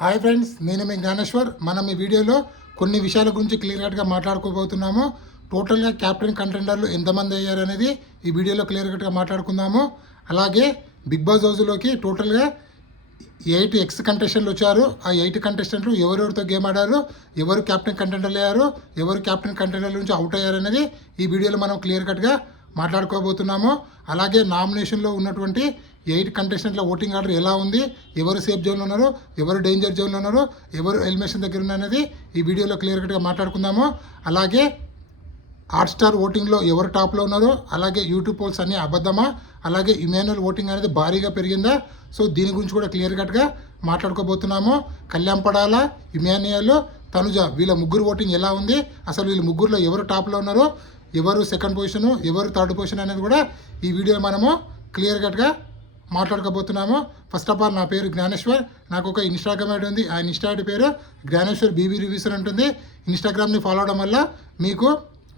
Hi friends, నేను మీ జ్ఞానేశ్వర్. మనం ఈ వీడియోలో కొన్ని విషయాల గురించి క్లియర్ కట్గా మాట్లాడుకోబోతున్నాము. టోటల్గా క్యాప్టెన్ కంటెండర్లు ఎంతమంది అయ్యారు అనేది ఈ వీడియోలో క్లియర్ కట్గా మాట్లాడుకుందాము. అలాగే బిగ్ బాస్ హౌస్లోకి టోటల్గా 8 ఎక్స్ కంటెస్టెంట్లు వచ్చారు. ఆ 8 కంటెస్టెంట్లు ఎవరెవరితో గేమ్ ఆడారు, ఎవరు క్యాప్టెన్ కంటెండర్లు అయ్యారు, ఎవరు క్యాప్టెన్ కంటెండర్ల నుంచి అవుట్ అయ్యారు అనేది ఈ వీడియోలో మనం క్లియర్ కట్గా మాట్లాడుకోబోతున్నాము. అలాగే నామినేషన్లో ఉన్నటువంటి 8 కంటెస్టెంట్ల ఓటింగ్ ఆర్డర్ ఎలా ఉంది, ఎవరు సేఫ్ జోన్లో ఉన్నారు, ఎవరు డేంజర్ జోన్లో ఉన్నారు, ఎవరు ఎలిమినేషన్ దగ్గర ఉన్నారనేది ఈ వీడియోలో క్లియర్ కట్గా మాట్లాడుకుందాము. అలాగే హాట్స్టార్ ఓటింగ్లో ఎవరు టాప్లో ఉన్నారో, అలాగే యూట్యూబ్ పోల్స్ అన్నీ అబద్ధమా, అలాగే ఇమాన్యుయల్ ఓటింగ్ అనేది భారీగా పెరిగిందా, సో దీని గురించి కూడా క్లియర్ కట్గా మాట్లాడుకోబోతున్నాము. కళ్యాణ్ పడాల, ఇమాన్యుయల్, తనుజ వీళ్ళ ముగ్గురు ఓటింగ్ ఎలా ఉంది, అసలు వీళ్ళ ముగ్గురులో ఎవరు టాప్లో ఉన్నారో, ఎవరు సెకండ్ పొజిషను, ఎవరు థర్డ్ పొజిషన్ అనేది కూడా ఈ వీడియోలో మనము క్లియర్ కట్గా మాట్లాడుకోబోతున్నాము. ఫస్ట్ ఆఫ్ ఆల్, నా పేరు జ్ఞానేశ్వర్. నాకు ఒక ఇన్స్టాగ్రామ్ ఐడి ఉంది. ఆ ఇన్స్టా ఐడి పేరు జ్ఞానేశ్వర్ బీబీ రివ్యూస్ అని ఉంటుంది. ఇన్స్టాగ్రామ్ని ఫాలో అవడం వల్ల మీకు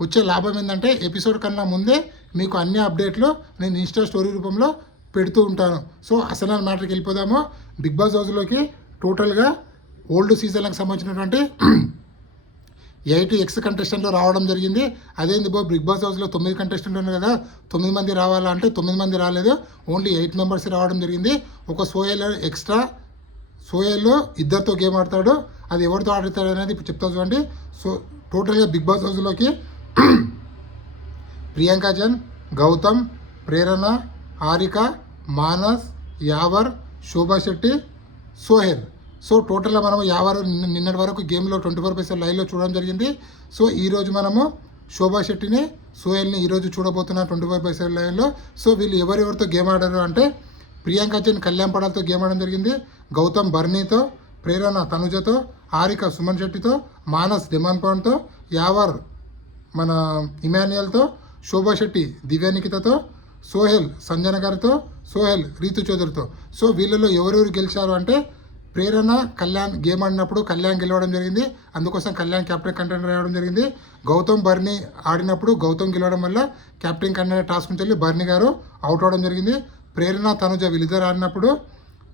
వచ్చే లాభం ఏంటంటే, ఎపిసోడ్ కన్నా ముందే మీకు అన్ని అప్డేట్లు నేను ఇన్స్టా స్టోరీ రూపంలో పెడుతూ ఉంటాను. సో అసలు మ్యాటర్కి వెళ్ళిపోదాము. బిగ్ బాస్ హౌస్లోకి టోటల్గా ఓల్డ్ సీజన్లకు సంబంధించినటువంటి 8 ఎక్స్ కంటెస్టెంట్లు రావడం జరిగింది. అదేంది బిగ్ బాస్ హౌస్లో 9 కంటెస్టెంట్లు ఉన్నారు కదా, 9 మంది రావాలంటే 9 మంది రాలేదు, ఓన్లీ 8 మెంబర్స్ రావడం జరిగింది. ఒక సోయల్ ఎక్స్ట్రా, సోయల్లో ఇద్దరితో గేమ్ ఆడతాడు. అది ఎవరితో ఆడతాడు అనేది ఇప్పుడు చెప్తా చూడండి. సో టోటల్గా బిగ్ బాస్ హౌస్లోకి ప్రియాంక జన్, గౌతమ్, ప్రేరణ, హారిక, మానస్, యావర్, శోభా శెట్టి, సోహెల్. సో టోటల్గా మనము యావర్ నిన్నటి వరకు గేమ్లో 24/7 లైవ్లో చూడడం జరిగింది. సో ఈరోజు మనము శోభా శెట్టిని, సోహెల్ని ఈరోజు చూడబోతున్నాం 24/7 లైవ్లో. సో వీళ్ళు ఎవరెవరితో గేమ్ ఆడారు అంటే, ప్రియాంక జన్ కళ్యాణ్ పడాలతో గేమ్ ఆడడం జరిగింది, గౌతమ్ బర్నీతో, ప్రేరణ తనుజతో, హారిక సుమన్ శెట్టితో, మానస్ డిమాన్ పవన్తో, యావర్ మన ఇమాన్యుయల్తో, శోభా శెట్టి దివ్యానికితతో, సోహెల్ సంజన గారితో, సోహెల్ రీతు చౌదరితో. సో వీళ్ళలో ఎవరెవరు గెలిచారు అంటే, ప్రేరణ కళ్యాణ్ గేమ్ ఆడినప్పుడు కళ్యాణ్ గెలవడం జరిగింది, అందుకోసం కళ్యాణ్ క్యాప్టెన్ కంటెండర్ అవ్వడం జరిగింది. గౌతమ్ బర్నీ ఆడినప్పుడు గౌతమ్ గెలవడం వల్ల క్యాప్టెన్ కంటెండర్ టాస్క్ నుంచి వెళ్ళి బర్నీ గారు అవుట్ అవ్వడం జరిగింది. ప్రేరణ తనుజ వీళ్ళిద్దరు ఆడినప్పుడు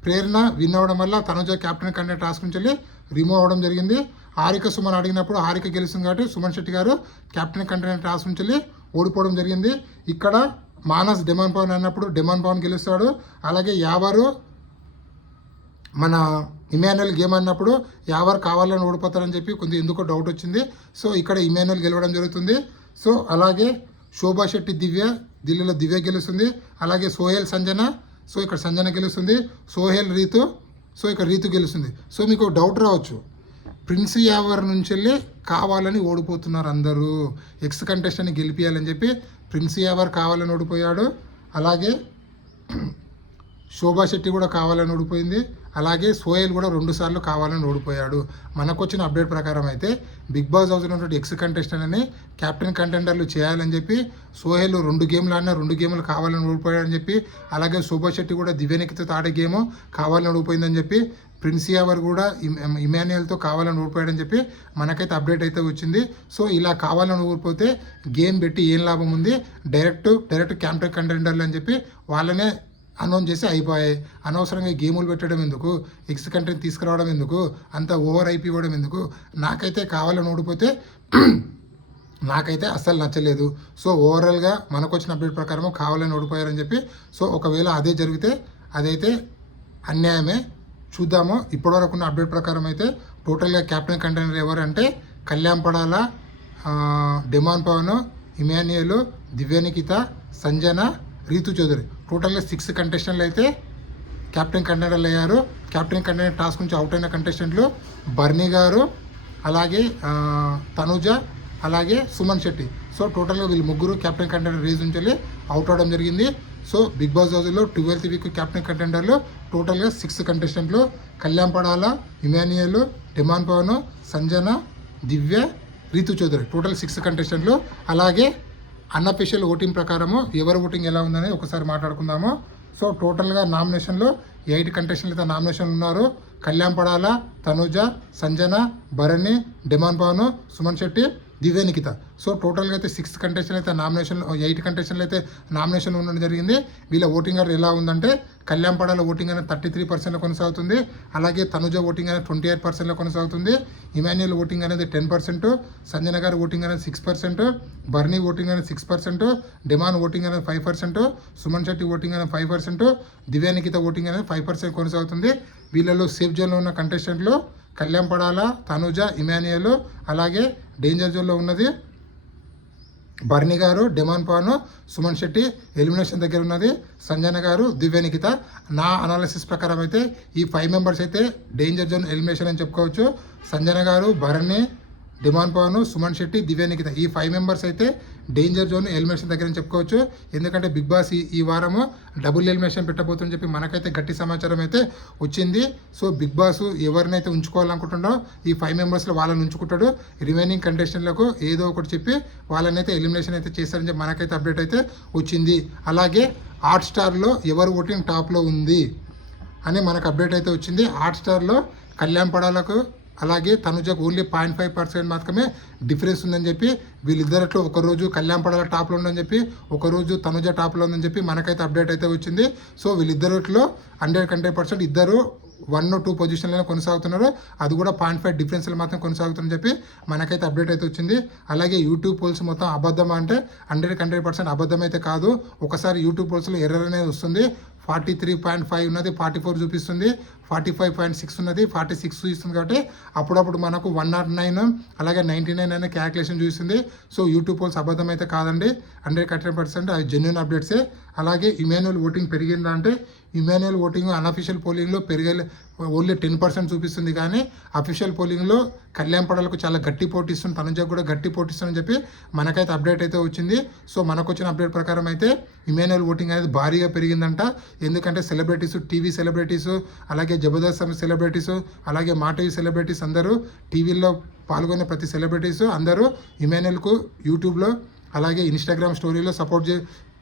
ప్రేరణ విన్ అవ్వడం వల్ల తనుజ క్యాప్టెన్ కంటెండర్ టాస్క్ నుంచి వెళ్ళి రిమూవ్ అవ్వడం జరిగింది. హారిక సుమన్ అడిగినప్పుడు హారిక గెలుస్తుంది కాబట్టి సుమన్ శెట్టి గారు క్యాప్టెన్ కంటెండర్ టాస్క్ నుంచి వెళ్ళి ఓడిపోవడం జరిగింది. ఇక్కడ మానస్ డిమాన్ పవన్ అన్నప్పుడు డిమాన్ పవన్ గెలుస్తాడు. అలాగే యావరు మన ఇమాన్యుయల్ గేమ్ అన్నప్పుడు యావర్ కావాలని ఓడిపోతారని చెప్పి కొంచెం ఎందుకో డౌట్ వచ్చింది. సో ఇక్కడ ఇమాన్యుయల్ గెలవడం జరుగుతుంది. సో అలాగే శోభా శెట్టి ఢిల్లీలో దివ్య గెలుస్తుంది. అలాగే సోహెల్ సంజన, సో ఇక్కడ సంజన గెలుస్తుంది. సోహెల్ రీతు, సో ఇక్కడ రీతు గెలుస్తుంది. సో మీకు డౌట్ రావచ్చు, ప్రిన్స్ యావర్ నుంచి వెళ్ళి కావాలని ఓడిపోతున్నారు అందరూ, ఎక్స్ కంటెస్టెంట్ని గెలిపియాలని చెప్పి ప్రిన్స్ యావర్ కావాలని ఓడిపోయాడు. అలాగే శోభా శెట్టి కూడా కావాలని ఓడిపోయింది. అలాగే సోహెల్ కూడా 2 సార్లు కావాలని ఓడిపోయాడు. మనకు వచ్చిన అప్డేట్ ప్రకారం అయితే బిగ్ బాస్ హౌస్లో ఉన్నటువంటి ఎక్స్ కంటెస్టెంట్ అని క్యాప్టెన్ కంటెండర్లు చేయాలని చెప్పి సోహెల్ 2 గేమ్లు ఆడినా 2 గేమ్లు కావాలని ఓడిపోయాడని చెప్పి, అలాగే శోభా శెట్టి కూడా దివ్యనికితో ఆడే గేమ్ కావాలని ఓడిపోయిందని చెప్పి, ప్రిన్స్ యావర్ కూడా ఇమాన్యుయల్తో కావాలని ఓడిపోయాడని చెప్పి మనకైతే అప్డేట్ అయితే వచ్చింది. సో ఇలా కావాలని ఓడిపోతే గేమ్ పెట్టి ఏం లాభం ఉంది, డైరెక్ట్ క్యాప్టెన్ కంటెండర్లు అని చెప్పి వాళ్ళనే అనౌన్స్ చేసి అయిపోయాయి. అనవసరంగా గేములు పెట్టడం ఎందుకు, ఎక్స్ కంటెంట్ తీసుకురావడం ఎందుకు, అంత ఓవర్ అయిపోవడం ఎందుకు. నాకైతే కావాలని ఓడిపోతే నాకైతే అస్సలు నచ్చలేదు. సో ఓవరాల్గా మనకు వచ్చిన అప్డేట్ ప్రకారం కావాలని ఓడిపోయారని చెప్పి, సో ఒకవేళ అదే జరిగితే అదైతే అన్యాయమే. చూద్దాము. ఇప్పటివరకు ఉన్న అప్డేట్ ప్రకారం అయితే టోటల్గా క్యాప్టెన్ కంటెండర్ ఎవరు అంటే, కళ్యాణ్ పడాల, డిమాన్ పవన్, ఇమాన్యుయల్, దివ్యనికిత, సంజన, రీతు చౌదరి, టోటల్గా 6 కంటెస్టెంట్లు అయితే క్యాప్టెన్ కంటెండర్లు అయ్యారు. క్యాప్టెన్ కంటెండర్ టాస్క్ నుంచి అవుట్ అయిన కంటెస్టెంట్లు బర్నీ గారు, అలాగే తనుజ, అలాగే సుమన్ శెట్టి. సో టోటల్గా వీళ్ళు ముగ్గురు క్యాప్టెన్ కంటెండర్ రేజ్ నుంచి వెళ్ళి అవుట్ అవడం జరిగింది. సో బిగ్ బాస్ హౌస్లో 12th వీక్ క్యాప్టెన్ కంటెండర్లు టోటల్గా 6 కంటెస్టెంట్లు, కళ్యాణ్ పడాల, ఇమాన్యుయల్, డిమాన్ పవన్, సంజన, దివ్య, రీతు చౌదరి, టోటల్ 6 కంటెస్టెంట్లు. అలాగే అన్అఫీషియల్ ఓటింగ్ ప్రకారము ఎవరి ఓటింగ్ ఎలా ఉందని ఒకసారి మాట్లాడుకుందాము. సో టోటల్గా నామినేషన్లో 8 కంటెస్టెంట్లు అయితే నామినేషన్లు ఉన్నారు. కళ్యాణ్ పడాల, తనుజ, సంజన, భరణి, డిమాన్ పవన్, సుమన్ శెట్టి, దివ్య నిఖిత. సో టోటల్గా అయితే 6 కంటెస్టెంట్ అయితే నామినేషన్, 8 కంటెస్టెంట్లు అయితే నామినేషన్ ఉండడం జరిగింది. వీళ్ళ ఓటింగ్ అనేది ఎలా ఉందంటే కళ్యాణ్పడాల ఓటింగ్ అనేది 33% కొనసాగుతుంది. అలాగే తనుజ ఓటింగ్ అనేది 28% కొనసాగుతుంది. ఇమాన్యుయల్ ఓటింగ్ అనేది 10%, సంజన గారి ఓటింగ్ అనేది 6%, బర్నీ ఓటింగ్ అనేది 6%, డిమాన్ ఓటింగ్ అనేది 5%, సుమన్ శెట్టి ఓటింగ్ అనేది 5%, దివ్య నిఖిత ఓటింగ్ అనేది 5% కొనసాగుతుంది. వీళ్ళలో సేఫ్ జోన్లో ఉన్న కంటెస్టెంట్లు కళ్యాణ్పడాల, తనుజ, ఇమాన్యుయల్, అలాగే డేంజర్ జోన్లో ఉన్నది బర్నీ గారు, డెమాన్ పాను, సుమన్ శెట్టి. ఎలిమినేషన్ దగ్గర ఉన్నది సంజన గారు, దివ్య నిఖిత. నా అనాలిసిస్ ప్రకారం అయితే ఈ 5 మెంబర్స్ అయితే డేంజర్ జోన్ ఎలిమినేషన్ అని చెప్పుకోవచ్చు. సంజన గారు, బర్నీ, డిమాన్ పాను, సుమన్ శెట్టి, దివ్య నిఖిత ఈ 5 మెంబర్స్ అయితే డేంజర్ జోన్ ఎలిమినేషన్ దగ్గర చెప్పుకోవచ్చు. ఎందుకంటే బిగ్ బాస్ ఈ వారము డబుల్ ఎలిమినేషన్ పెట్టబోతుందని చెప్పి మనకైతే గట్టి సమాచారం అయితే వచ్చింది. సో బిగ్ బాస్ ఎవరినైతే ఉంచుకోవాలనుకుంటున్నారో ఈ 5 మెంబర్స్లో వాళ్ళని ఉంచుకుంటాడు. రిమైనింగ్ కంటెస్టెంట్లకు ఏదో ఒకటి చెప్పి వాళ్ళనైతే ఎలిమినేషన్ అయితే చేస్తారని చెప్పి మనకైతే అప్డేట్ అయితే వచ్చింది. అలాగే హాట్స్టార్లో ఎవరు ఓటింగ్ టాప్లో ఉంది అని మనకు అప్డేట్ అయితే వచ్చింది. హాట్స్టార్లో కళ్యాణ్పడాలకు అలాగే తనుజకు ఓన్లీ 0.5% మాత్రమే డిఫరెన్స్ ఉందని చెప్పి, వీళ్ళిద్దరిలో ఒకరోజు కళ్యాణ్పడాల టాప్లో ఉందని చెప్పి, ఒకరోజు తనుజ టాప్లో ఉందని చెప్పి మనకైతే అప్డేట్ అయితే వచ్చింది. సో వీళ్ళిద్దరిలో 100% ఇద్దరు 1 or 2 పొజిషన్లలో కొనసాగుతున్నారు. అది కూడా 0.5 డిఫరెన్స్లు మాత్రం కొనసాగుతుందని చెప్పి మనకైతే అప్డేట్ అయితే వచ్చింది. అలాగే యూట్యూబ్ పోల్స్ మొత్తం అబద్ధం అంటే 100% అబద్ధం అయితే కాదు. ఒకసారి యూట్యూబ్ పోల్స్లో ఎర్రర్ అనేది వస్తుంది. 43.5 ఉన్నది 44 చూపిస్తుంది, 45.6 ఉన్నది 46 చూపిస్తుంది. కాబట్టి అప్పుడప్పుడు మనకు 109 అలాగే 99 అనే క్యాల్కులేషన్ చూపిస్తుంది. సో యూట్యూబ్ పోల్స్ అబద్ధం అయితే కాదండి, 100% అవి జెన్యున్ అప్డేట్సే. అలాగే ఇమాన్యుయల్ ఓటింగ్ పెరిగిందా అంటే ఇమాన్యుయల్ ఓటింగ్ అన్అఫీషియల్ పోలింగ్లో ఓన్లీ 10% చూపిస్తుంది. కానీ అఫీషియల్ పోలింగ్లో కళ్యాణ్పడాలకు చాలా గట్టి పోటీ ఇస్తుంది, తనుజకు కూడా గట్టి పోటీ ఇస్తుందని చెప్పి మనకైతే అప్డేట్ అయితే వచ్చింది. సో మనకు వచ్చిన అప్డేట్ ప్రకారం అయితే ఇమాన్యుయల్ ఓటింగ్ అనేది భారీగా పెరిగిందంట. ఎందుకంటే సెలబ్రిటీస్, టీవీ సెలబ్రిటీస్, అలాగే జబర్దస్త్ సెలబ్రిటీస్, అలాగే మా టీవీ సెలబ్రిటీస్ అందరూ, టీవీల్లో పాల్గొనే ప్రతి సెలబ్రిటీస్ అందరూ ఇమాన్యుయల్కు యూట్యూబ్లో అలాగే ఇన్స్టాగ్రామ్ స్టోరీలో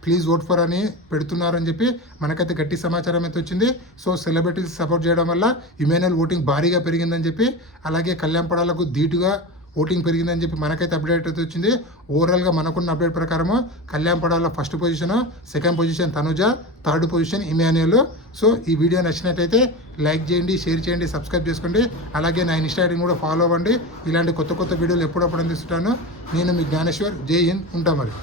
ప్లీజ్ ఓట్ ఫర్ అని పెడుతున్నారని చెప్పి మనకైతే గట్టి సమాచారం అయితే వచ్చింది. సో సెలబ్రిటీస్ సపోర్ట్ చేయడం వల్ల ఇమాన్యుయల్ ఓటింగ్ భారీగా పెరిగిందని చెప్పి, అలాగే కళ్యాణ్పడాలకు ధీటుగా ఓటింగ్ పెరిగిందని చెప్పి మనకైతే అప్డేట్ అయితే వచ్చింది. ఓవరాల్గా మనకున్న అప్డేట్ ప్రకారము Kalyan Padala first position, second position Tanuja, third position Emmanuel. So ఈ వీడియో నచ్చినట్టయితే లైక్ చేయండి, షేర్ చేయండి, సబ్స్క్రైబ్ చేసుకోండి. అలాగే నా ఇన్స్టా ఐడిని కూడా ఫాలో అవ్వండి. ఇలాంటి కొత్త వీడియోలు ఎప్పుడప్పుడు అందిస్తుంటాను. నేను మీ జ్ఞానేశ్వర్. జై హింద్. ఉంటా మరి.